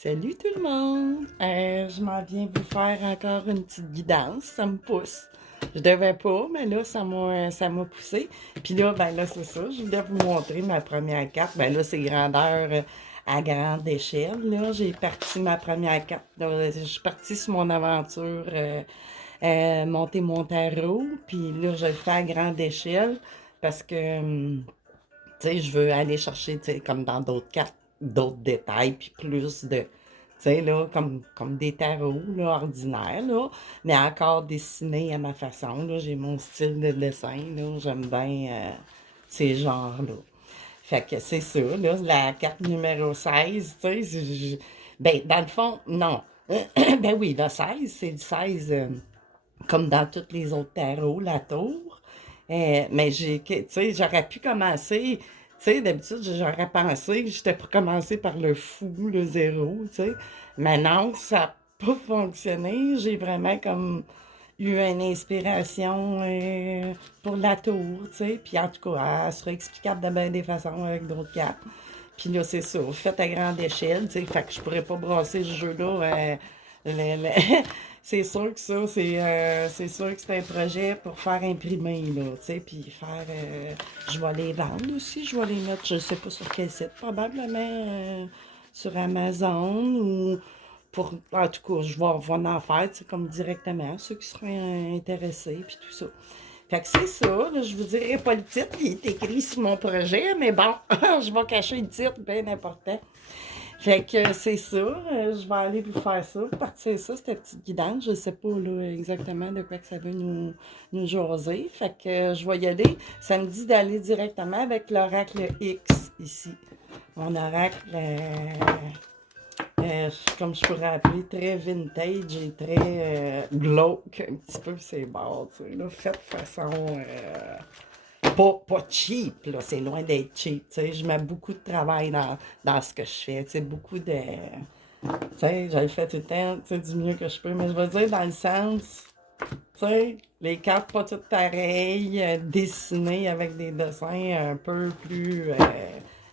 Salut tout le monde! Je m'en viens vous faire encore une petite guidance, ça me pousse. Je devais pas, mais là, ça m'a poussé. Puis là, ben là, c'est ça, je voulais vous montrer ma première carte. Ben là, c'est grandeur à grande échelle, là. J'ai parti ma première carte, là, je suis partie sur mon aventure monter mon tarot. Puis là, je le fais à grande échelle parce que, tu sais, je veux aller chercher, tu sais, comme dans d'autres cartes, d'autres détails, puis plus de, tu sais, là, comme des tarots, là, ordinaires, là, mais encore dessinés à ma façon, là. J'ai mon style de dessin, là. J'aime bien ces genres-là. Fait que c'est ça, là, la carte numéro 16, tu sais, ben, dans le fond, non. Ben oui, le 16, c'est le 16, comme dans tous les autres tarots, la tour. Mais tu sais, j'aurais pu commencer, tu sais, d'habitude, j'aurais pensé que j'étais pour commencer par le fou, le zéro, tu sais. Mais non, ça n'a pas fonctionné. J'ai vraiment comme eu une inspiration pour la tour, tu sais. Puis en tout cas, elle sera explicable de bien des façons avec d'autres cartes. Puis là, c'est ça, fait à grande échelle, tu sais, fait que je pourrais pas brasser ce jeu-là. Le- le- c'est sûr que ça, c'est sûr que c'est un projet pour faire imprimer, là, tu sais, puis faire, je vais les vendre aussi, je vais les mettre, je sais pas sur quel site, probablement sur Amazon ou pour, en tout cas, je vais en faire, tu sais, comme directement, ceux qui seraient intéressés, puis tout ça. Fait que c'est ça, là, je vous dirai pas le titre, il est écrit sur mon projet, mais bon, je vais cacher le titre, bien important. Fait que c'est ça, je vais aller vous faire ça, partir ça, cette petite guidance. Je sais pas là, exactement de quoi que ça veut nous jaser. Fait que je vais y aller. Ça me dit d'aller directement avec l'oracle X ici. Mon oracle, comme je pourrais appeler, très vintage et très glauque, un petit peu ces bords, tu sais, là, fait de façon pas cheap, là, c'est loin d'être cheap, tu sais, je mets beaucoup de travail dans ce que je fais, tu sais, beaucoup de, tu sais, je le fais tout le temps, tu sais, du mieux que je peux, mais je veux dire dans le sens, tu sais, les cartes pas toutes pareilles, dessinées avec des dessins un peu plus,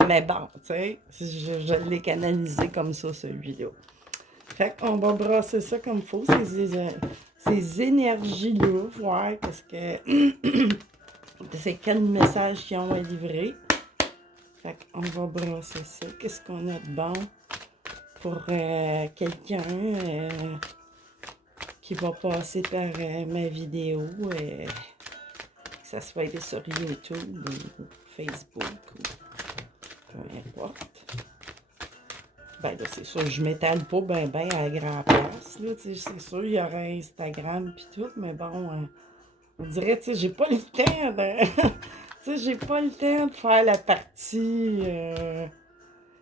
mais bon, tu sais, je l'ai canalisé comme ça, celui-là. Fait qu'on va brasser ça comme il faut, ces énergies-là, voir qu'est-ce que c'est quel message qu'ils ont à livrer. Fait qu'on va brasser ça. Qu'est-ce qu'on a de bon pour quelqu'un qui va passer par ma vidéo, que ça soit sur YouTube ou Facebook ou peu importe. Ben là, c'est sûr, je m'étale pas ben à grand place. Là, c'est sûr, il y aurait Instagram pis tout, mais bon, on dirait, tu sais, j'ai pas le temps de. Tu sais, j'ai pas le temps de faire la partie.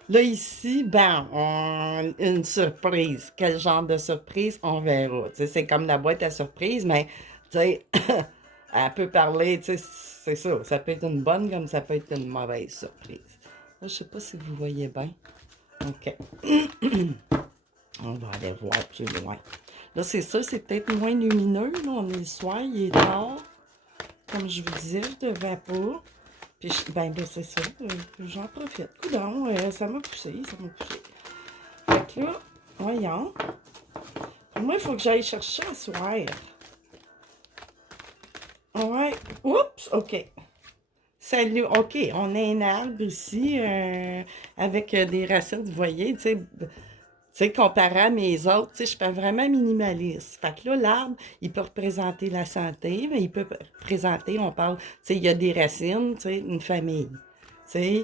Là, ici, ben, une surprise. Quel genre de surprise? On verra. Tu sais, c'est comme la boîte à surprise, mais, tu sais, elle peut parler, tu sais, c'est ça. Ça peut être une bonne comme ça peut être une mauvaise surprise. Là, je sais pas si vous voyez bien. OK. On va aller voir plus loin. Là, c'est ça, c'est peut-être moins lumineux. Là, on est le soir, il est tard. Comme je vous disais, je devais pas. Puis, ben, là, c'est ça. J'en profite. Coudon, ça m'a poussé, ça m'a poussé. Fait que là, voyons. Pour moi, il faut que j'aille chercher un soir. Ouais. Oups, OK. Salut. OK, on a un arbre ici avec des racines, vous voyez, tu sais, comparé à mes autres, tu sais, je fais vraiment minimaliste. Fait que là, l'arbre, il peut représenter la santé, mais il peut représenter, on parle, tu sais, il y a des racines, tu sais, une famille. Tu sais,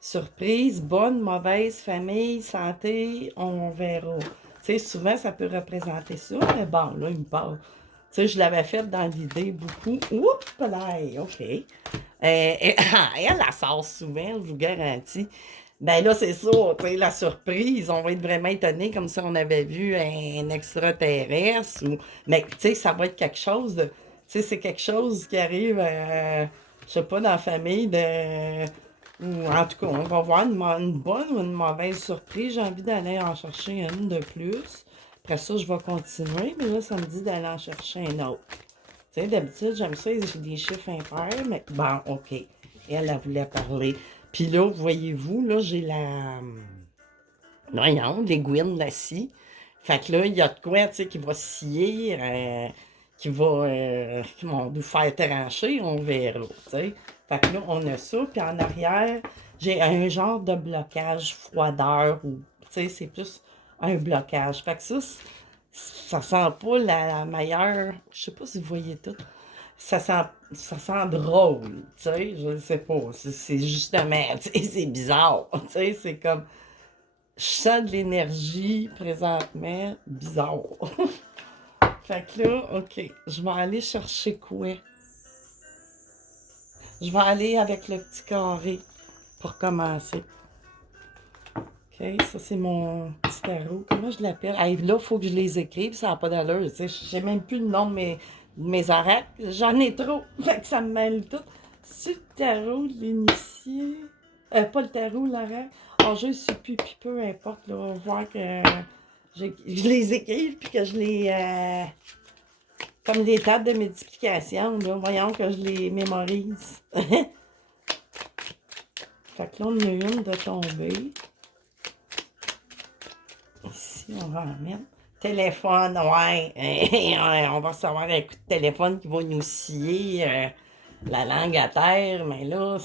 surprise, bonne, mauvaise famille, santé, on verra. Tu sais, souvent, ça peut représenter ça, mais bon, là, il me parle. Tu sais, je l'avais fait dans l'idée beaucoup. Oups, là, OK. Elle la sort souvent, je vous garantis. Ben là, c'est ça, tu sais, la surprise, on va être vraiment étonné comme si on avait vu un extraterrestre. Mais tu sais, ça va être quelque chose de. Tu sais, c'est quelque chose qui arrive, je sais pas, dans la famille de. Ou en tout cas, on va voir une bonne ou une mauvaise surprise. J'ai envie d'aller en chercher une de plus. Après ça, je vais continuer, mais là, ça me dit d'aller en chercher un autre. Tu sais, d'habitude, j'aime ça, j'ai des chiffres impairs, mais bon, OK. Elle voulait parler. Puis là, voyez-vous, là, j'ai voyons, l'aiguine de la scie. Fait que là, il y a de quoi, tu sais, qui va scier, qui vont nous faire trancher, on verra, tu sais. Fait que là, on a ça, puis en arrière, j'ai un genre de blocage froideur, ou, tu sais, c'est plus un blocage. Fait que ça sent pas la meilleure, je sais pas si vous voyez tout, ça sent drôle, tu sais, je sais pas, c'est justement, tu sais, c'est bizarre, tu sais, c'est comme, je sens de l'énergie présentement bizarre. Fait que là, OK, je vais aller chercher quoi? Je vais aller avec le petit carré pour commencer. OK, ça c'est mon petit tarot. Comment je l'appelle? Hey, là, il faut que je les écrive, ça n'a pas d'allure. Tu sais, je sais même plus le nom de mes arêtes. J'en ai trop. Fait que ça me mêle tout. C'est le tarot de l'initié. Pas le tarot, l'arête. Oh, je sais plus, puis peu importe. Là, on va voir que je les écrive, puis que je les. Comme des tables de multiplication, là. Voyons que je les mémorise. Fait que là, on a une de tomber. Ici, on va en mettre. Téléphone, ouais. On va recevoir un coup de téléphone qui va nous scier la langue à terre. Mais là,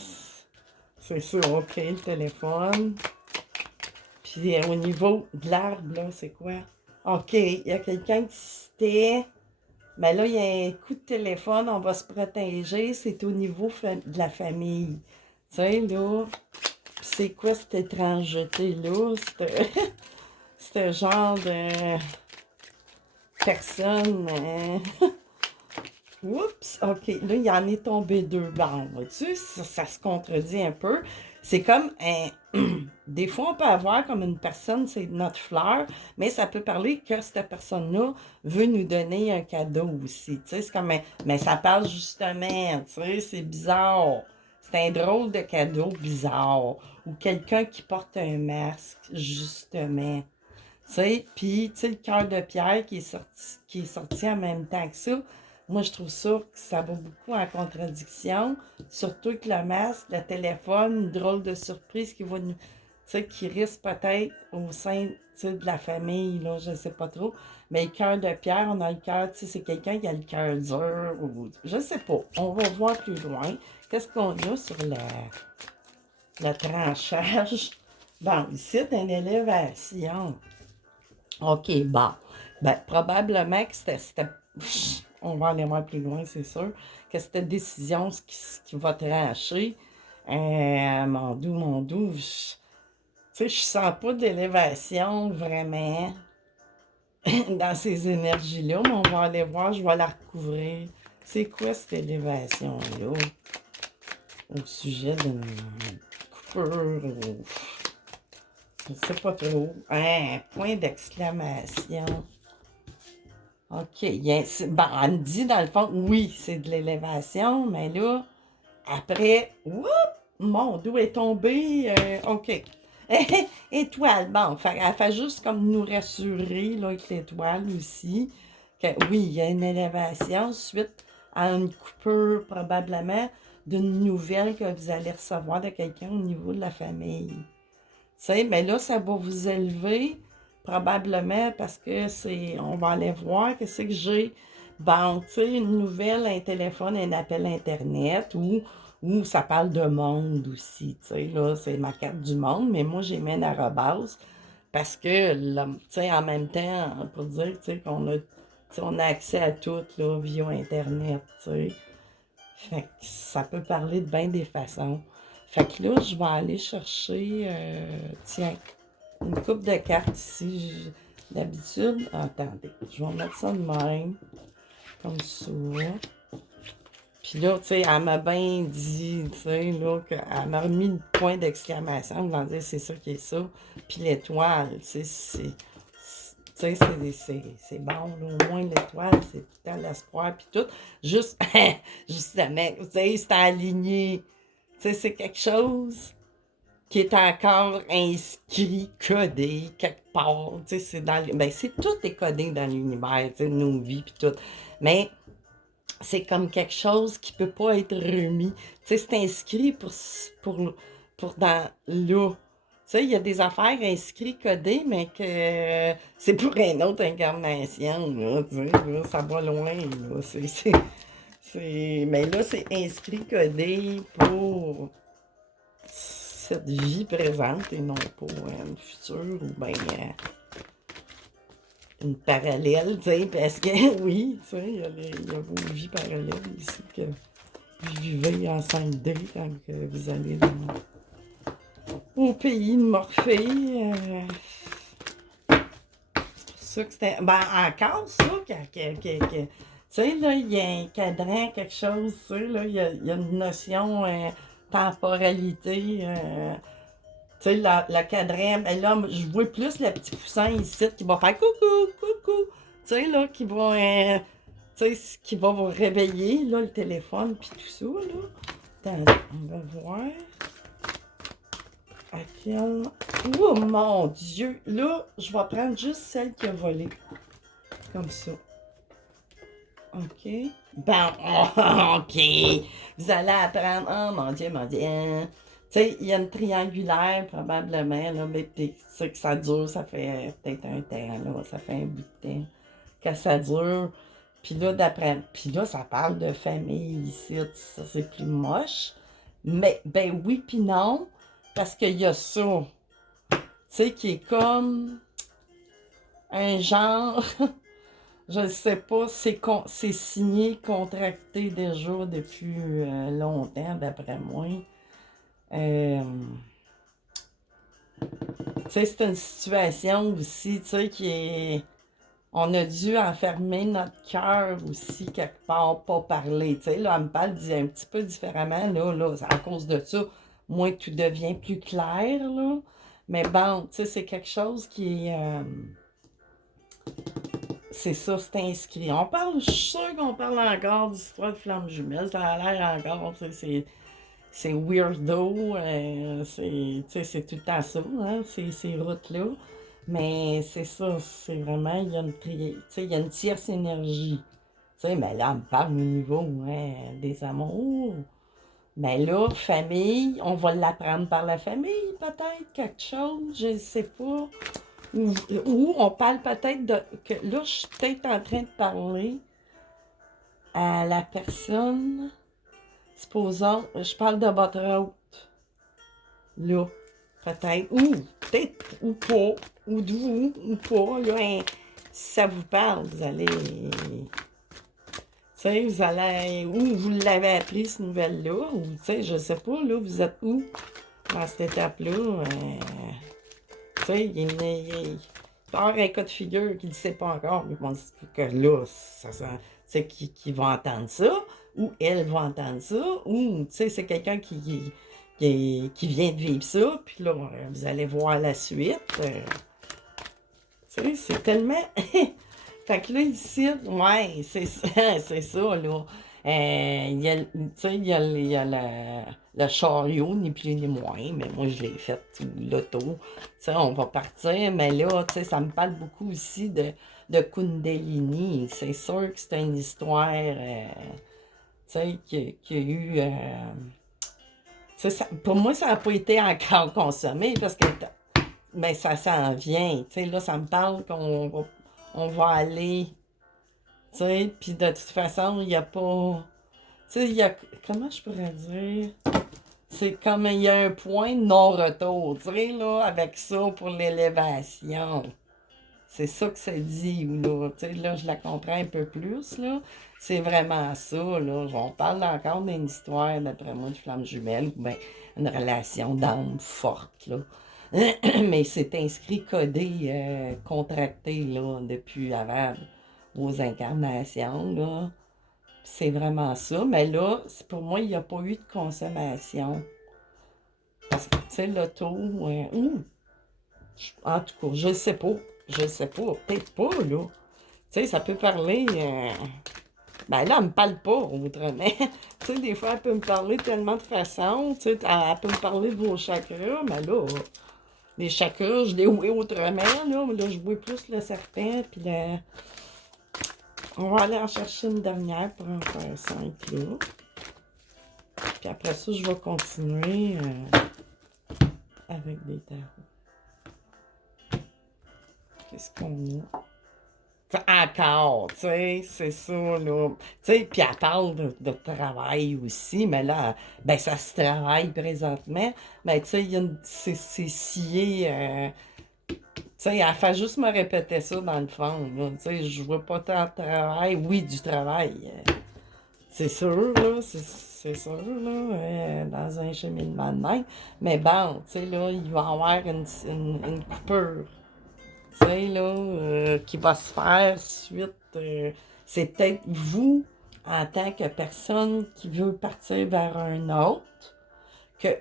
c'est ça, OK, le téléphone. Puis au niveau de l'arbre, là, c'est quoi? OK, il y a quelqu'un qui citait. Mais là, il y a un coup de téléphone, on va se protéger. C'est au niveau de la famille. Tu sais, là, c'est quoi cette étrangeté-là? Ce genre de personne. Oups, OK. Là, il y en est tombé deux. Bon, vois-tu, ça se contredit un peu. C'est comme un. Des fois, on peut avoir comme une personne, c'est notre fleur, mais ça peut parler que cette personne-là veut nous donner un cadeau aussi. Tu sais, c'est comme mais ça parle justement, tu sais, c'est bizarre. C'est un drôle de cadeau bizarre. Ou quelqu'un qui porte un masque, justement. Tu sais, puis, tu sais, le cœur de pierre qui est sorti en même temps que ça, moi, je trouve ça que ça va beaucoup en contradiction. Surtout que le masque, le téléphone, une drôle de surprise qui va nous, tu sais, qui risque peut-être au sein, tu sais, de la famille, là, je sais pas trop. Mais le cœur de pierre, on a le cœur, tu sais, c'est quelqu'un qui a le cœur dur, ou, je sais pas. On va voir plus loin. Qu'est-ce qu'on a sur le tranchage? Bon, ici, c'est une élévation. OK, bon. Ben, probablement que on va aller voir plus loin, c'est sûr, que cette décision qui va trancher. Mon doux, tu sais, je sens pas d'élévation vraiment dans ces énergies-là, mais on va aller voir, je vais la recouvrir. C'est quoi cette élévation-là au sujet d'une coupure ou je sais pas trop. Un point d'exclamation. OK. Bon, elle me dit, dans le fond, oui, c'est de l'élévation, mais là, après, whoop, mon dos est tombé. OK. Étoile, bon, elle fait juste comme nous rassurer, là, avec l'étoile aussi, que oui, il y a une élévation suite à une coupure, probablement, d'une nouvelle que vous allez recevoir de quelqu'un au niveau de la famille. Tu sais, mais là, ça va vous élever probablement parce que on va aller voir qu'est-ce que j'ai. Bon, tu sais, une nouvelle, un téléphone, un appel Internet ou ça parle de monde aussi, tu sais, là, c'est ma carte du monde, mais moi, j'ai mis un arrobase parce que, là, tu sais, en même temps, pour dire, tu sais, on a accès à tout, là, via Internet, tu sais. Fait que ça peut parler de bien des façons. Fait que là, je vais aller chercher, tiens, une coupe de cartes ici. D'habitude, attendez, je vais mettre ça de même, comme ça. Puis là, tu sais, elle m'a bien dit, tu sais, là, qu'elle m'a remis le point d'exclamation, en voulant dire c'est ça qui est ça. Puis l'étoile, tu sais, c'est bon, là, au moins l'étoile, c'est tout le temps l'espoir, puis tout. Juste, justement, tu sais, c'est aligné. Tu sais, c'est quelque chose qui est encore inscrit, codé, quelque part. Tu sais, ben, tout est codé dans l'univers, tu sais, nos vies, puis tout. Mais c'est comme quelque chose qui peut pas être remis. Tu sais, c'est inscrit pour dans là. sais, il y a des affaires inscrites, codées, mais que c'est pour une autre incarnation, là, tu sais, là, ça va loin, là, mais là, c'est inscrit, codé pour cette vie présente et non pour une future ou bien une parallèle, tu sais, parce que, oui, tu sais, il y a vos vies parallèles ici que vous vivez en 5D quand que vous allez au pays de Morphée. C'est pour ça que c'était. Ben, encore ça, tu sais, là, il y a un cadran, quelque chose, tu sais, là, il y a une notion temporalité. Tu sais, la cadran, ben là, je vois plus le petit poussin ici qui va faire coucou, coucou. Tu sais, là, tu sais, qui va vous réveiller, là, le téléphone, puis tout ça, là. Attends, on va voir. À quel... Oh mon Dieu! Là, je vais prendre juste celle qui a volé. Comme ça. OK. Bon, OK. Vous allez apprendre. Oh mon Dieu, mon Dieu. Tu sais, il y a une triangulaire, probablement, là, mais tu sais que ça dure, ça fait peut-être un temps, là. Ça fait un bout de temps que ça dure. Puis là, puis là, ça parle de famille ici. Ça, c'est plus moche. Mais, ben oui, puis non. Parce qu'il y a ça. Tu sais, qui est comme un genre, je ne sais pas, c'est signé, contracté déjà depuis longtemps, d'après moi. Tu sais, c'est une situation aussi, tu sais, qui est... On a dû enfermer notre cœur aussi, quelque part, pas parler. Tu sais, là, elle me parle un petit peu différemment, là, c'est à cause de ça. Moi, tout devient plus clair, là. Mais bon, tu sais, c'est quelque chose qui est... c'est ça, c'est inscrit. On parle, je suis sûre qu'on parle encore d'histoire de flammes jumelles. Ça a l'air encore, tu sais, c'est weirdo. Tu sais, c'est tout le temps ça, hein, ces routes-là. Mais c'est ça, c'est vraiment, tu sais, il y a une tierce énergie. Tu sais, mais là, on me parle au niveau des amours. Mais là, famille, on va l'apprendre par la famille, peut-être, quelque chose, je ne sais pas. Ou on parle peut-être de... que là, je suis peut-être en train de parler à la personne. Supposons, je parle de votre hôte. Là, peut-être. Ou peut-être, ou pas. Ou de vous, ou pas. Là, si ça vous parle, vous allez... Tu sais, vous allez... Ou vous l'avez appris, cette nouvelle-là. Ou, tu sais, je sais pas, là, vous êtes où dans cette étape-là. Tu sais, il y a un cas de figure qui ne le sait pas encore, mais bon, que là, c'est qui va entendre ça, ou elle va entendre ça, ou, tu sais, c'est quelqu'un qui vient de vivre ça, puis là, vous allez voir la suite. Tu sais, c'est tellement... Fait que là, ici, ouais, c'est ça, c'est ça, là. Il y a, tu sais, il y a le chariot, ni plus ni moins, mais moi, je l'ai fait, l'auto. Tu sais, on va partir, mais là, tu sais, ça me parle beaucoup aussi de Kundalini. C'est sûr que c'est une histoire, tu sais, qui a eu... tu sais, pour moi, ça n'a pas été encore consommé, parce que... Mais ça s'en vient, tu sais, là, ça me parle on va aller, tu sais, puis de toute façon, il n'y a pas, tu sais, il y a, comment je pourrais dire, c'est comme il y a un point de non-retour, tu sais, là, avec ça pour l'élévation. C'est ça que ça dit, là, tu sais, là, je la comprends un peu plus, là. C'est vraiment ça, là. On parle encore d'une histoire, d'après moi, de flamme jumelle, ou bien une relation d'âme forte, là. Mais c'est inscrit, codé, contracté, là, depuis avant vos incarnations, là. C'est vraiment ça. Mais là, pour moi, il n'y a pas eu de consommation. Parce que, tu sais, l'auto, en tout cas, je ne sais pas. Je ne sais pas. Peut-être pas, là. Tu sais, ça peut parler... ben là, elle me parle pas autrement. Tu sais, des fois, elle peut me parler tellement de façons. Tu sais, elle peut me parler de vos chakras, mais là... Les chakras, je les vois autrement, là. Là, je vois plus le serpent, puis le... On va aller en chercher une dernière pour en faire 5, là. Puis après ça, je vais continuer. avec des tarots. Qu'est-ce qu'on a? Encore, tu sais, c'est ça, là. Tu sais, puis elle parle de travail aussi, mais là, ben, ça se travaille présentement. Mais tu sais, c'est scié. Tu sais, elle fait juste me répéter ça dans le fond, là. Tu sais, je vois pas tant de travail. Oui, du travail. C'est sûr, là, c'est sûr, là, dans un cheminement de même. Mais bon, tu sais, là, il va y avoir une coupure. Tu sais, là, qui va se faire suite. C'est peut-être vous, en tant que personne qui veut partir vers un autre, que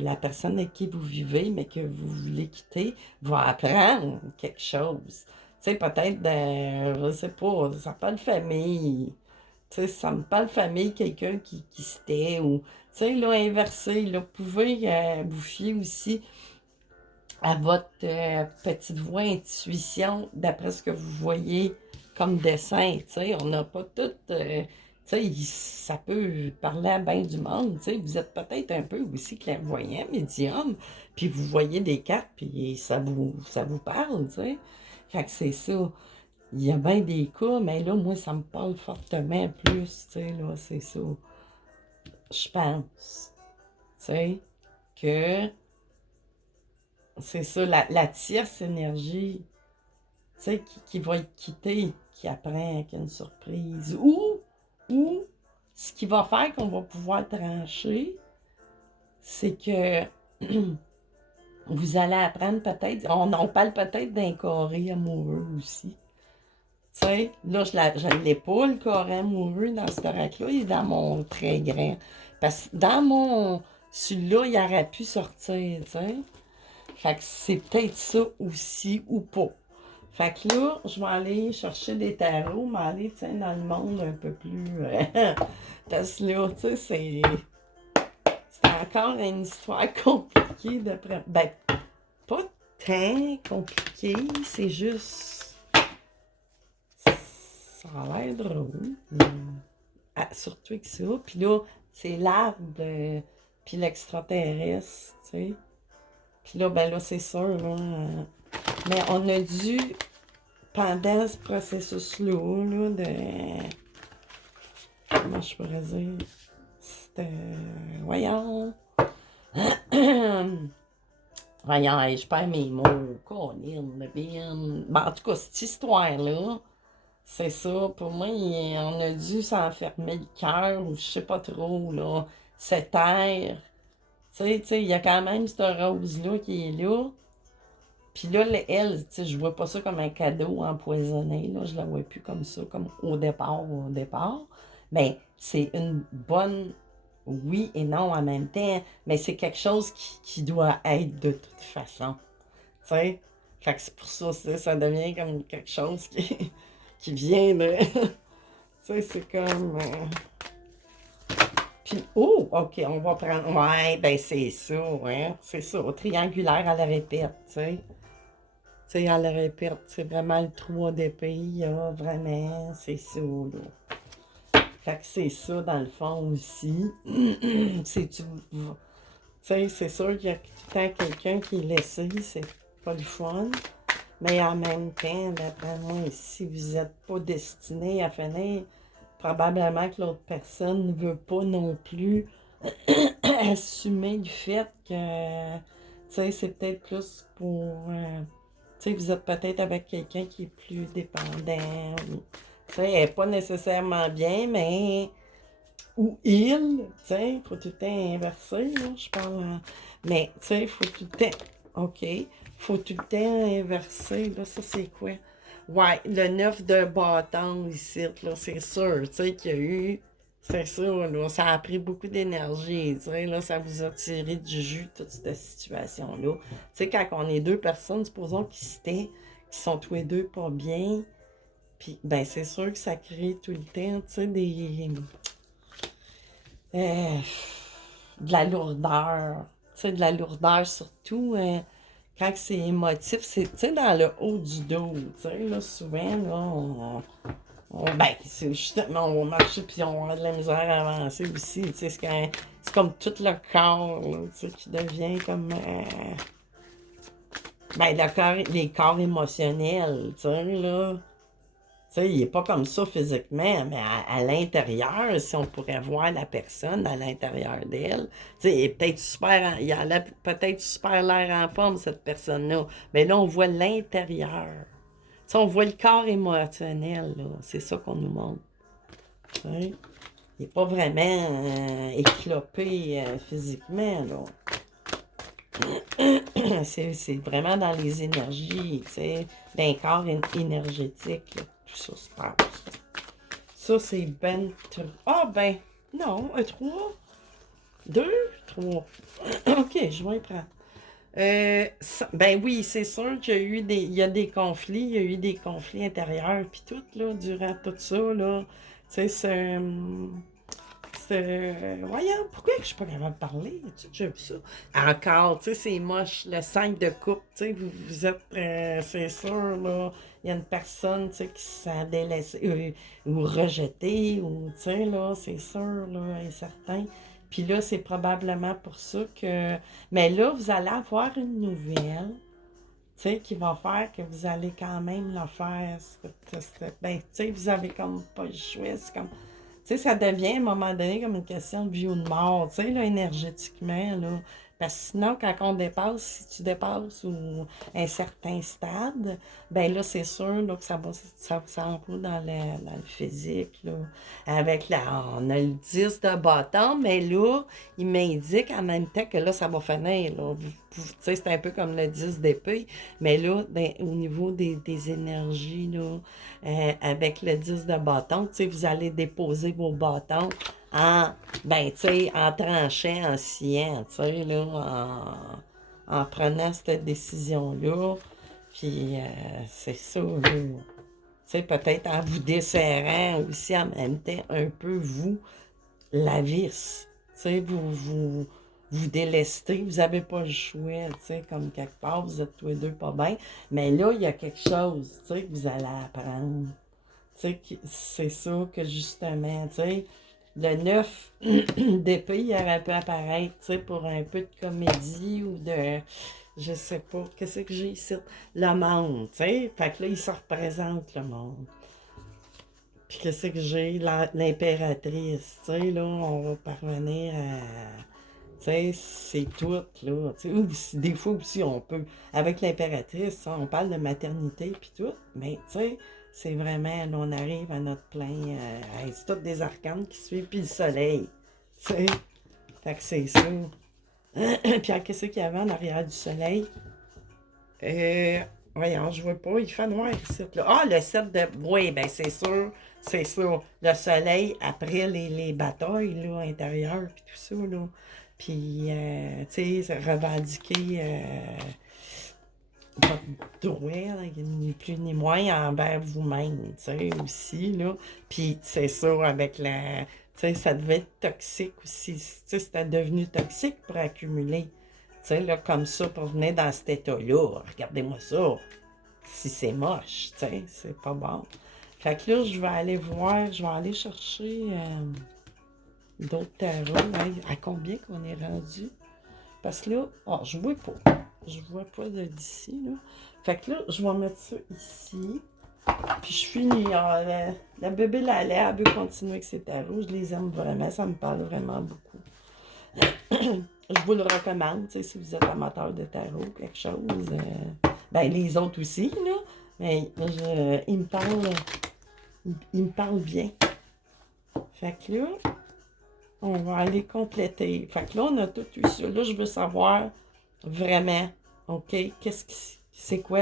la personne avec qui vous vivez, mais que vous voulez quitter, va apprendre quelque chose. Tu sais, peut-être, je sais pas, ça parle famille. Tu sais, ça me parle famille, quelqu'un qui se tait ou, tu sais, là, inversé, là, vous pouvez vous fier aussi à votre petite voix intuition d'après ce que vous voyez comme dessin. Tu sais, on n'a pas tout. Tu sais, ça peut parler à bien du monde. Tu sais, vous êtes peut-être un peu aussi clairvoyant, médium, puis vous voyez des cartes, puis ça vous parle. Tu sais. Fait que c'est ça. Il y a bien des cas, mais là, moi, ça me parle fortement plus. Tu sais, là, c'est ça. Je pense. Tu sais, que c'est ça, la tierce énergie, tu sais, qui va être quittée, qui apprend avec une surprise. Ou ce qui va faire qu'on va pouvoir trancher, c'est que vous allez apprendre peut-être, on parle peut-être d'un carré amoureux aussi. Tu sais, là, je ne l'ai pas, le carré amoureux dans ce oracle-là, il est dans mon très grand. Parce que dans mon, celui-là, il aurait pu sortir, tu sais. Fait que c'est peut-être ça aussi ou pas. Fait que là, je vais aller chercher des tarots, mais aller, tu sais, dans le monde un peu plus... parce que là, tu sais, c'est encore une histoire compliquée de... Ben, pas tant compliqué, c'est juste... Ça a l'air drôle. Ah, surtout que ça. Puis là, c'est l'arbre, puis l'extraterrestre, tu sais. Puis là, ben là, c'est sûr, là... mais on a dû, pendant ce processus-là, là, de... Comment je pourrais dire? C'était... Voyons. Voyons, hey, je perds mes mots. Colin, bien. Ben, en tout cas, cette histoire-là, c'est ça. Pour moi, on a dû s'enfermer le cœur, ou je sais pas trop, là. Cette terre. Tu sais, il y a quand même cette rose-là qui est là. Puis là, elle, tu sais, je vois pas ça comme un cadeau empoisonné, là. Je la vois plus comme ça, comme au départ. Mais c'est une bonne oui et non en même temps. Mais c'est quelque chose qui doit être de toute façon. Tu sais? Fait que c'est pour ça, ça devient comme quelque chose qui vient de. Tu sais, c'est comme. Puis, oh, OK, on va prendre. Ouais, ben c'est ça, ouais. C'est ça. Triangulaire à la répète, tu sais. Tu sais, elle le répète, c'est vraiment le 3 d'épée, là, vraiment, c'est ça, là. Fait que c'est ça, dans le fond, aussi. c'est tu sais, c'est sûr qu'il y a tout le temps quelqu'un qui est laissé, c'est pas le fun. Mais en même temps, d'après moi, si vous n'êtes pas destiné à finir, probablement que l'autre personne ne veut pas non plus assumer le fait que, tu sais, c'est peut-être plus pour... tu sais, vous êtes peut-être avec quelqu'un qui est plus dépendant. Tu sais, elle n'est pas nécessairement bien, mais... Ou il, tu sais, il faut tout le temps inverser, là, je parle. Mais, tu sais, il faut tout le temps... OK. Il faut tout le temps inverser, là, ça, c'est quoi? Ouais, le 9 de bâton ici, là, c'est sûr, tu sais, qu'il y a eu... C'est ça, là, ça a pris beaucoup d'énergie, tu sais, là, ça vous a tiré du jus, toute cette situation-là. Tu sais, quand on est deux personnes, supposons qui sont tous les deux pas bien, puis, ben, c'est sûr que ça crée tout le temps, tu sais, euh, de la lourdeur, tu sais, de la lourdeur surtout, quand c'est émotif, c'est, tu sais, dans le haut du dos, tu sais, là, souvent, là, Ben, c'est justement, on va marcher puis on a de la misère à avancer aussi. Tu sais, c'est comme tout le corps, là, tu sais, qui devient comme. Ben, les corps émotionnels, tu sais, là. Tu sais, il n'est pas comme ça physiquement, mais à l'intérieur, si on pourrait voir la personne à l'intérieur d'elle, tu sais, elle est peut-être super, il a peut-être super l'air en forme, cette personne-là. Mais là, on voit l'intérieur. Tu sais, on voit le corps émotionnel, là. C'est ça qu'on nous montre. Tu sais. Il n'est pas vraiment éclopé physiquement, là. C'est vraiment dans les énergies, tu sais, d'un corps énergétique, là. Tout ça se passe. Ça, c'est ben... Ah, ben, non, un 3, 2, 3. OK, je vais y prendre. Ben oui, c'est sûr qu'il y a eu il y a des conflits, il y a eu des conflits intérieurs, puis tout, là, durant tout ça, là. Tu sais, voyons, pourquoi je suis pas capable de parler? Tu déjà vu ça? Encore, tu sais, c'est moche. Le 5 de coupe, tu sais, vous êtes, c'est sûr, là, il y a une personne, tu sais, qui se sent délaissée ou rejetée, ou, tu sais, là, c'est sûr, là, et certain. Puis là, c'est probablement pour ça que... Mais là, vous allez avoir une nouvelle, tu sais, qui va faire que vous allez quand même le faire. Ben, tu sais, vous avez comme pas le choix. C'est comme... Tu sais, ça devient à un moment donné comme une question de vie ou de mort, tu sais, là, énergétiquement, là. Parce que sinon, quand on dépasse, si tu dépasses ou un certain stade, ben là, c'est sûr là, que ça s'en va dans le physique, là. Avec on a le 10 de bâton, mais là, il m'indique en même temps que là, ça va finir, là. Tu sais, c'est un peu comme le 10 d'épée, mais là, au niveau des énergies, là, avec le 10 de bâton, tu sais, vous allez déposer vos bâtons en, ben, tu sais, en tranchant, en sciant, tu sais, là, en prenant cette décision-là. Puis, c'est ça, là. Tu sais, peut-être en vous desserrant aussi en même temps un peu, vous, la vis. Tu sais, vous délestez, vous n'avez pas le choix, tu sais, comme quelque part, vous êtes tous les deux pas bien. Mais là, il y a quelque chose, tu sais, que vous allez apprendre. Tu sais, c'est ça que justement, tu sais, le 9 d'épée, il aurait pu apparaître, tu sais, pour un peu de comédie ou de, je sais pas, qu'est-ce que j'ai ici? Le monde, tu sais. Fait que là, il se représente le monde. Puis qu'est-ce que j'ai? L'impératrice, tu sais, là, on va parvenir à... Tu sais, c'est tout, là. Tu sais, des fois aussi, on peut... Avec l'impératrice, on parle de maternité puis tout, mais tu sais, c'est vraiment, là, on arrive à notre plein... c'est toutes des arcanes qui suivent, puis le soleil, tu sais. Fait que c'est ça. Puis qu'est-ce qu'il y avait en arrière du soleil? Euh, Voyons, je vois pas. Il fait noir ici. Là. Ah, le 7 de. Oui, ben c'est sûr. C'est sûr. Le soleil après les batailles là, intérieures, puis tout ça. Là. Puis, tu sais, revendiquer votre droit, là, ni plus ni moins, envers vous-même, tu sais, aussi. Là. Puis, c'est ça, avec la. Tu sais, ça devait être toxique aussi. Tu sais, c'était devenu toxique pour accumuler. Tu sais, là, comme ça, pour venir dans cet état-là, regardez-moi ça. Si c'est moche, tu sais, c'est pas bon. Fait que là, je vais aller voir, je vais aller chercher d'autres tarots. Hein. À combien qu'on est rendu? Parce que là, oh, je vois pas. Je vois pas de d'ici, là. Fait que là, je vais mettre ça ici. Puis je finis. La bébé Lalais, elle veut continuer avec ses tarots. Je les aime vraiment. Ça me parle vraiment beaucoup. Je vous le recommande, tu sais, si vous êtes amateur de tarot, quelque chose. Ben, les autres aussi, là. Mais il me parle bien. Fait que là, on va aller compléter. Fait que là, on a tout eu ça. Là, je veux savoir vraiment, OK, c'est quoi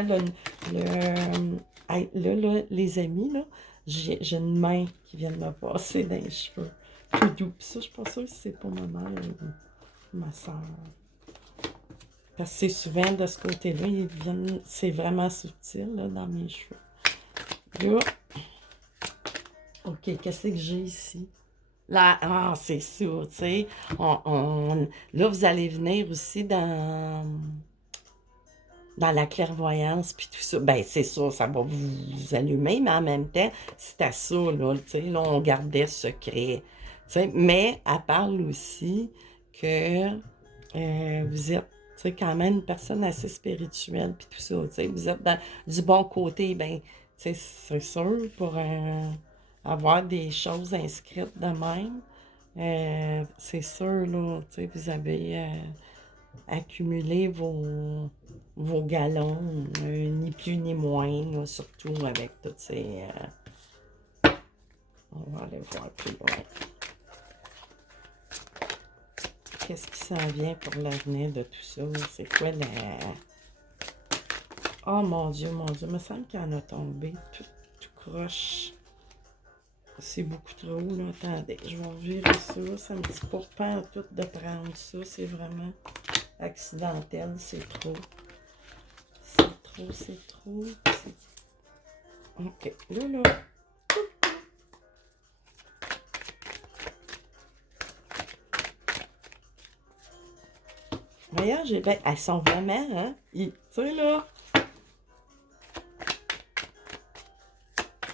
hey, là, les amis, là, j'ai une main qui vient de me passer dans les cheveux. Tout doux. Puis ça, je suis pas sûre si c'est pour ma mère ou ma soeur. Parce que c'est souvent de ce côté-là, c'est vraiment subtil là, dans mes cheveux. Là, OK, qu'est-ce que j'ai ici? Là, ah, c'est ça, tu sais. Là, vous allez venir aussi dans la clairvoyance, puis tout ça, ben c'est sûr, ça va vous allumer, mais en même temps, c'était ça, là, tu sais, là, on gardait secret. Tu sais, mais elle parle aussi que vous êtes, tu sais, quand même une personne assez spirituelle, puis tout ça, tu sais, vous êtes du bon côté, ben, tu sais, c'est sûr, pour avoir des choses inscrites de même, c'est sûr, là, tu sais, vous avez accumulé vos galons, ni plus ni moins, là, surtout avec toutes ces... on va aller voir plus loin. Qu'est-ce qui s'en vient pour l'avenir de tout ça? C'est quoi la... Oh mon Dieu, il me semble qu'il en a tombé tout croche. C'est beaucoup trop, là. Attendez, je vais revirer ça. Ça me dit pas en tout de prendre ça. C'est vraiment accidentel. C'est trop. C'est trop, c'est trop. OK. Là. Voyons, elles sont vraiment, hein? Tu sais, là.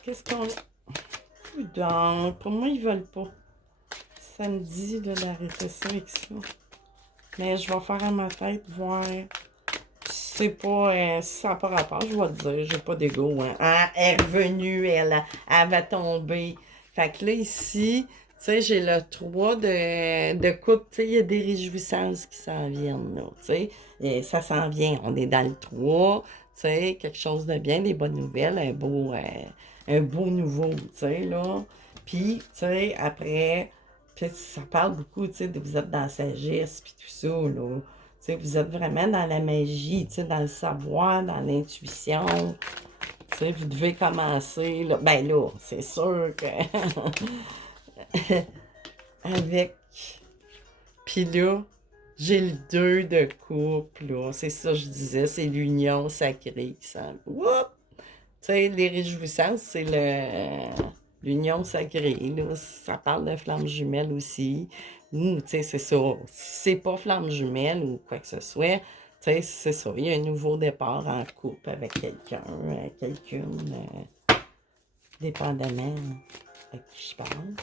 Qu'est-ce qu'on... Donc, pour moi, ils veulent pas. Ça me dit d'arrêter ça avec ça. Mais je vais faire à ma tête, voir. C'est pas... si ça n'a pas rapport, je vais le dire. J'ai pas d'ego, hein. Ah, elle est revenue, elle va tomber. Fait que là, ici, tu sais, j'ai le 3 de coupe. Tu sais, il y a des réjouissances qui s'en viennent, là. Tu sais, et ça s'en vient. On est dans le 3. Tu sais, quelque chose de bien, des bonnes nouvelles, un beau nouveau, tu sais, là. Puis, tu sais, après, puis ça parle beaucoup, tu sais, de vous êtes dans la sagesse, puis tout ça, là. Tu sais, vous êtes vraiment dans la magie, tu sais, dans le savoir, dans l'intuition. Tu sais, vous devez commencer, là. Ben là, c'est sûr que... avec... Puis là, j'ai le 2 de coupe, là. C'est ça que je disais, c'est l'union sacrée qui s'en... Whoop! Tu sais, les réjouissances, c'est l'union sacrée, là. Ça parle de flammes jumelles aussi. Ou, tu sais, c'est ça. Si c'est pas flamme jumelle ou quoi que ce soit, tu sais, c'est ça. Il y a un nouveau départ en couple avec quelqu'un, quelqu'une, dépendamment à qui je parle.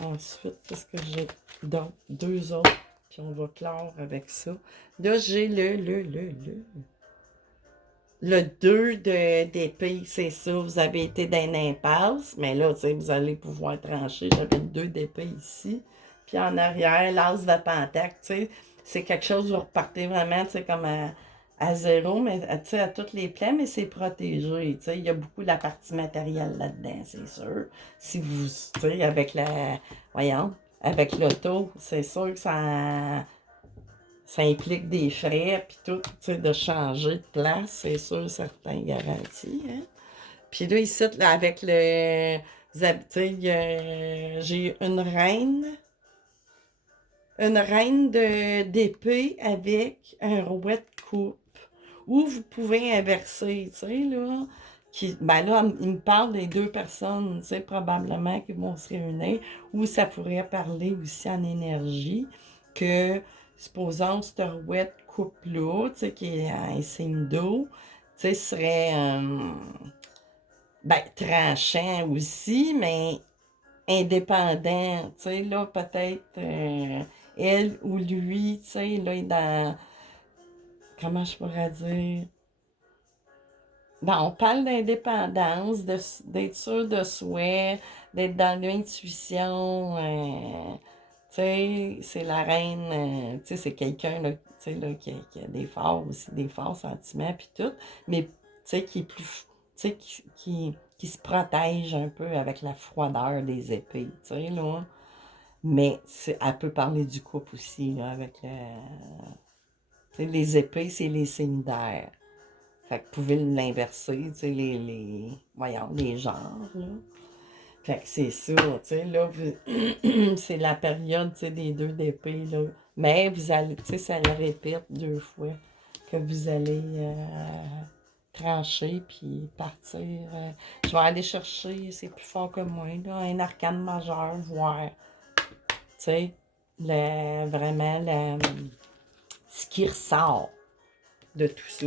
Ensuite, qu'est-ce que j'ai d'autre? 2 autres, puis on va clore avec ça. Là, j'ai le 2 d'épée, c'est ça, vous avez été dans une impasse, mais là, tu sais, vous allez pouvoir trancher. J'avais le 2 d'épée ici. Puis en arrière, l'as de pentacle, tu sais, c'est quelque chose, vous repartez vraiment, tu sais, comme à zéro, mais tu sais, à tous les plans, mais c'est protégé, tu sais. Il y a beaucoup de la partie matérielle là-dedans, c'est sûr. Si vous, tu sais, avec voyons, avec l'auto, c'est sûr que ça implique des frais, puis tout, tu sais, de changer de place, c'est sûr, certain, garanti, hein. Puis là, ici, là, avec le... Tu sais, j'ai une reine d'épée avec un rouet de coupe. Ou vous pouvez inverser, tu sais, là. Ben là, il me parle des 2 personnes, tu sais, probablement qui vont se réunir. Ou ça pourrait parler aussi en énergie que, supposons, cette rouet de coupe-là, tu sais, qui est un signe d'eau, tu sais, serait, ben, tranchant aussi, mais indépendant, tu sais, là, peut-être elle ou lui, tu sais, là, est dans, comment je pourrais dire, ben, on parle d'indépendance, d'être sûr de soi, d'être dans l'intuition, tu sais, c'est la reine, tu sais, c'est quelqu'un, là, tu sais, là, qui a des forts aussi, des forts sentiments, puis tout, mais, tu sais, qui est plus, tu sais, qui se protège un peu avec la froideur des épées, tu sais, là. Mais elle peut parler du couple aussi, là, avec tu sais, les épées, c'est les signes d'air. Fait que vous pouvez l'inverser, tu sais, voyons, les genres, là. Fait que c'est ça, tu sais, là, c'est la période, tu sais, des 2 d'épée, là. Mais vous allez, tu sais, ça le répète 2 fois, que vous allez trancher, puis partir. Je vais aller chercher, c'est plus fort que moi, là, un arcane majeur, voir, tu sais, vraiment, ce qui ressort. de tout ça.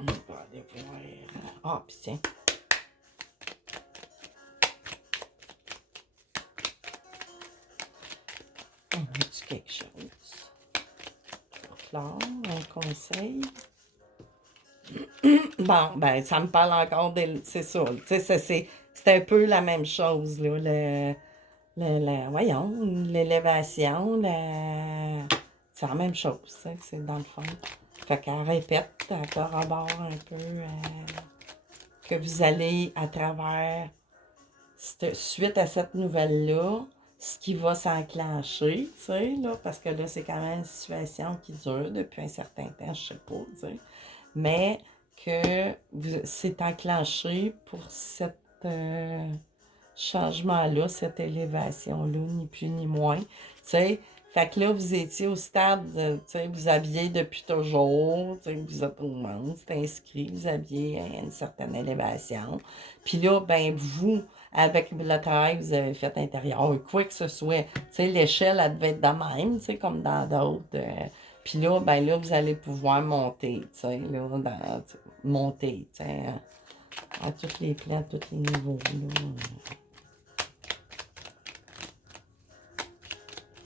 On va aller voir. Ah, puis tiens. On a-tu quelque chose? Pour clore, un conseil. Bon, ben, ça me parle encore de... C'est ça, tu sais, c'est un peu la même chose, là, voyons, l'élévation, c'est la même chose, c'est dans le fond. Fait qu'elle répète, elle corrobore un peu que vous allez à travers, suite à cette nouvelle-là, ce qui va s'enclencher, tu sais, là, parce que là, c'est quand même une situation qui dure depuis un certain temps, je sais pas, tu sais, mais que c'est enclenché pour cette changement-là, cette élévation-là, ni plus ni moins. Tu sais, fait que là, vous étiez au stade, tu sais, vous aviez depuis toujours, tu sais, vous êtes au monde, c'est inscrit, vous aviez une certaine élévation. Puis là, ben vous, avec le travail que vous avez fait intérieur, quoi que ce soit, tu sais, l'échelle, elle devait être de même, tu sais, comme dans d'autres. Puis là, ben là, vous allez pouvoir monter, tu sais, là, monter, tu sais, à tous les plans, à tous les niveaux, là.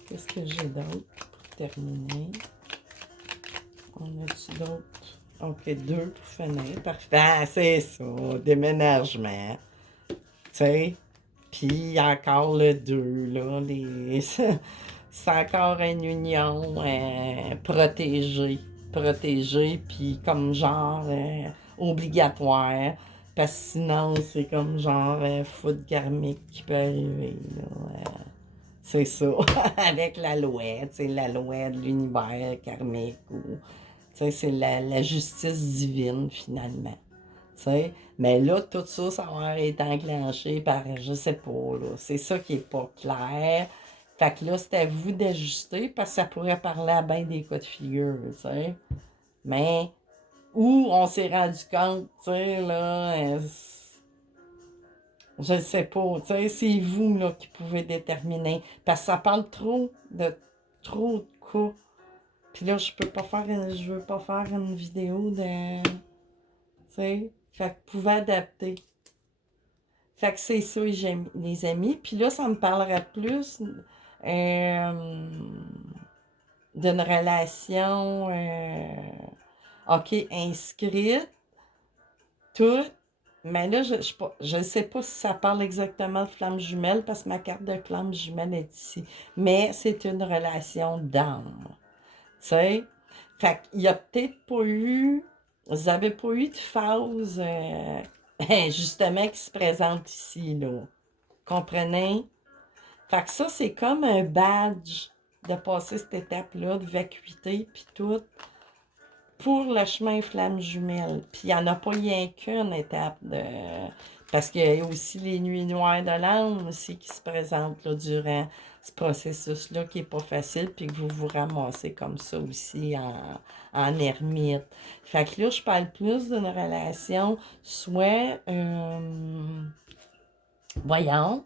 Qu'est-ce que j'ai d'autre pour terminer? On a-tu d'autres? OK, 2 pour finir. Parfait. Ah, c'est ça, déménagement. Tu sais? Puis encore le 2 là. C'est encore une union protégée. Protégée, puis comme genre obligatoire. Parce que sinon, c'est comme genre foot karmique qui peut arriver, là. C'est ça, avec la loi, tu sais, la loi de l'univers karmique, ou, tu sais, c'est la justice divine, finalement, tu sais. Mais là, tout ça, ça va être enclenché par, je sais pas, là, c'est ça qui est pas clair. Fait que là, c'est à vous d'ajuster, parce que ça pourrait parler à bien des cas de figure, tu sais. Mais, où on s'est rendu compte, tu sais, là, je ne sais pas, tu sais, c'est vous là, qui pouvez déterminer. Parce que ça parle trop de cas. Puis là, je veux pas faire une vidéo de. Tu sais. Fait que vous pouvez adapter. Fait que c'est ça, les amis. Puis là, ça me parlerait plus d'une relation OK, inscrite, tout. Mais là, je ne sais pas si ça parle exactement de flamme jumelle parce que ma carte de flamme jumelle est ici. Mais c'est une relation d'âme. Tu sais? Fait qu'il n'y a peut-être pas eu. Vous n'avez pas eu de phase justement qui se présente ici, là. Comprenez? Fait que ça, c'est comme un badge de passer cette étape-là de vacuité puis tout pour le chemin flamme jumelle. Puis il n'y en a pas rien qu'une étape de. Parce qu'il y a aussi les nuits noires de l'âme aussi qui se présentent là, durant ce processus-là qui n'est pas facile, puis que vous vous ramassez comme ça aussi en ermite. Fait que là, je parle plus d'une relation, soit, voyons,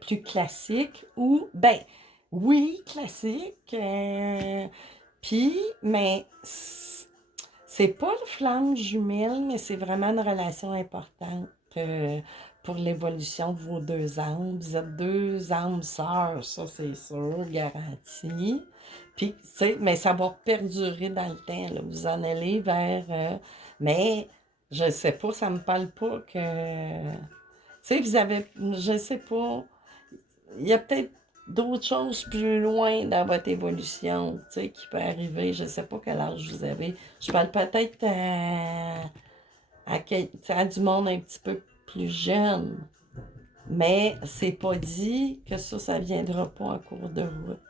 plus classique ou, ben, oui, classique, puis, mais c'est pas le flamme jumelle, mais c'est vraiment une relation importante pour l'évolution de vos deux âmes. Vous êtes deux âmes sœurs, ça c'est sûr, garanti. Puis, tu sais, mais ça va perdurer dans le temps, là. Vous en allez vers... mais, je sais pas, ça me parle pas que... Tu sais, vous avez... Je sais pas... Il y a peut-être d'autres choses plus loin dans votre évolution, tu sais, qui peut arriver. Je ne sais pas quel âge vous avez. Je parle peut-être à du monde un petit peu plus jeune. Mais c'est pas dit que ça viendra pas en cours de route.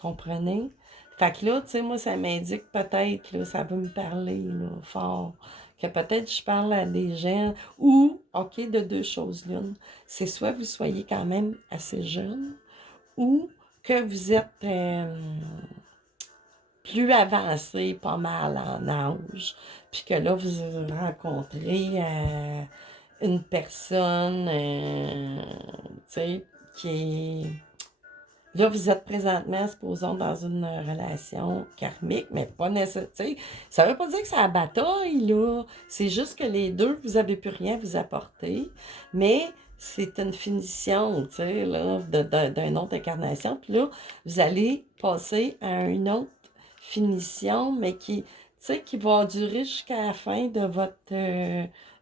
Comprenez? Fait que là, tu sais, moi, ça m'indique peut-être, là, ça veut me parler, là, fort, que peut-être je parle à des gens, ou, OK, de deux choses l'une. C'est soit vous soyez quand même assez jeune, ou que vous êtes plus avancé, pas mal en âge, puis que là, vous rencontrez une personne, tu sais, qui est Là, vous êtes présentement, supposons, dans une relation karmique, mais pas nécessairement. Ça veut pas dire que c'est la bataille, là. C'est juste que les deux, vous avez plus rien à vous apporter. Mais c'est une finition, tu sais, là, d'une autre incarnation. Puis là, vous allez passer à une autre finition, mais qui, tu sais, qui va durer jusqu'à la fin de votre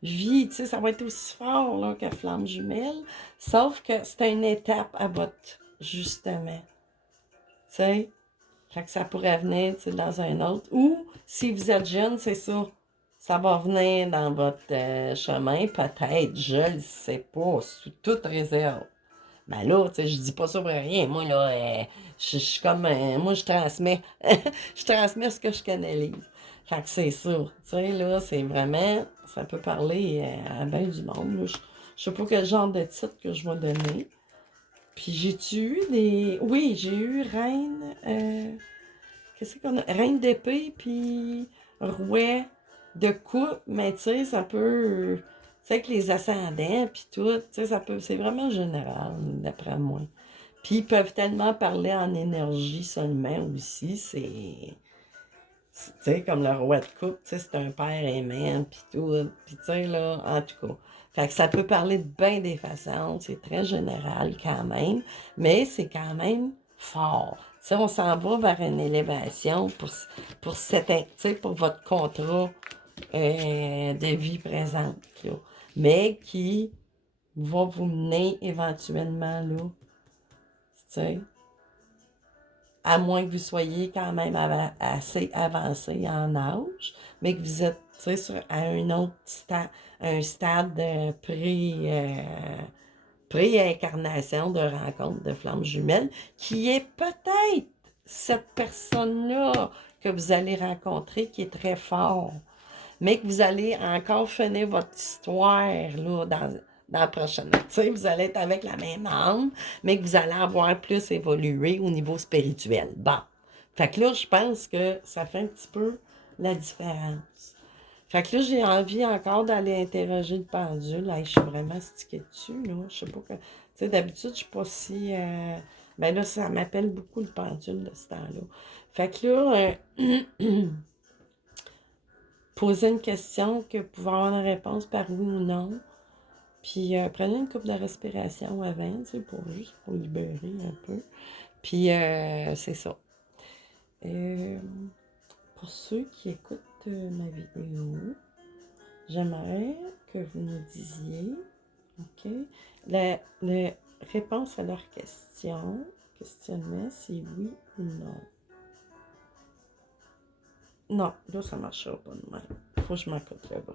vie. Tu sais, ça va être aussi fort, là, que Flamme Jumelle. Sauf que c'est une étape à votre justement. Tu sais, fait que ça pourrait venir tu sais, dans un autre. Ou si vous êtes jeune, c'est ça. Ça va venir dans votre chemin, peut-être, je le sais pas, sous toute réserve. Ben là, tu sais, je dis pas ça pour rien. Moi, là, je suis comme. Moi, je transmets. Je transmets ce que je canalise. Fait que c'est ça. Tu sais, là, c'est vraiment. Ça peut parler à bien du monde. Là. Je sais pas quel genre de titre que je vais donner. Puis j'ai-tu eu des. Oui, j'ai eu reine. Qu'est-ce qu'on a? Reine d'épée, puis roi de coupe, mais tu sais, ça peut. Tu sais, avec les ascendants, puis tout, tu sais, ça peut. C'est vraiment général, d'après moi. Puis ils peuvent tellement parler en énergie seulement aussi, c'est. Tu sais, comme le roi de coupe, tu sais, c'est un père aimant, puis tout. Puis tu sais, là, en tout cas. Fait que ça peut parler de bien des façons, c'est très général quand même, mais c'est quand même fort. Tu sais, on s'en va vers une élévation pour, tu sais, pour votre contrat de vie présente, là. Mais qui va vous mener éventuellement, là, tu sais, à moins que vous soyez quand même assez avancé en âge, mais que vous êtes à un autre stade, un stade pré-incarnation de rencontre de flamme jumelle, qui est peut-être cette personne-là que vous allez rencontrer qui est très fort, mais que vous allez encore finir votre histoire là, dans la prochaine. Tu sais, vous allez être avec la même âme, mais que vous allez avoir plus évolué au niveau spirituel. Bon. Fait que là, je pense que ça fait un petit peu la différence. Fait que là, j'ai envie encore d'aller interroger le pendule. Là, je suis vraiment stickée dessus, là. Je sais pas que. Tu sais, d'habitude, je suis pas si. Ben là, ça m'appelle beaucoup le pendule de ce temps-là. Fait que là, poser une question que vous pouvez avoir une réponse par oui ou non. Puis prenez une coupe de respiration avant, tu sais, juste pour libérer un peu. Puis c'est ça. Euh, pour ceux qui écoutent ma vidéo, j'aimerais que vous nous disiez, OK, la réponse à leur questionnement, c'est oui ou non. Non, là, ça ne marchera pas de même. Il faut que je m'accote le bras.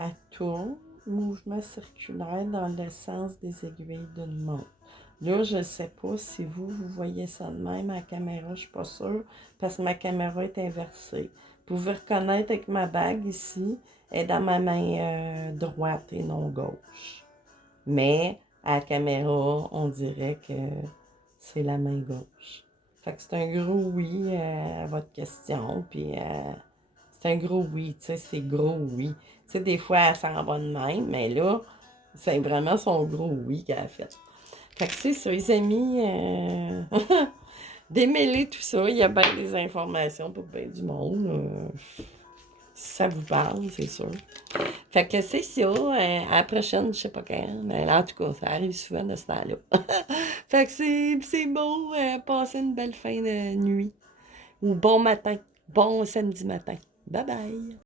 Elle tourne, mouvement circulaire dans le sens des aiguilles d'une montre. Là, je ne sais pas si vous voyez ça de même à la caméra, je ne suis pas sûre, parce que ma caméra est inversée. Vous pouvez reconnaître avec ma bague ici, elle est dans ma main droite et non gauche. Mais à la caméra, on dirait que c'est la main gauche. Fait que c'est un gros oui à votre question, puis c'est un gros oui, tu sais, c'est gros oui. Tu sais, des fois, elle s'en va de même, mais là, c'est vraiment son gros oui qu'elle a fait. Fait que c'est ça, les amis, démêler tout ça, il y a bien des informations pour bien du monde. Si ça vous parle, c'est sûr. Fait que c'est ça, à la prochaine, je sais pas quand, mais là, en tout cas, ça arrive souvent de ce temps-là. Fait que c'est beau, passer une belle fin de nuit. Ou bon matin, bon samedi matin. Bye bye!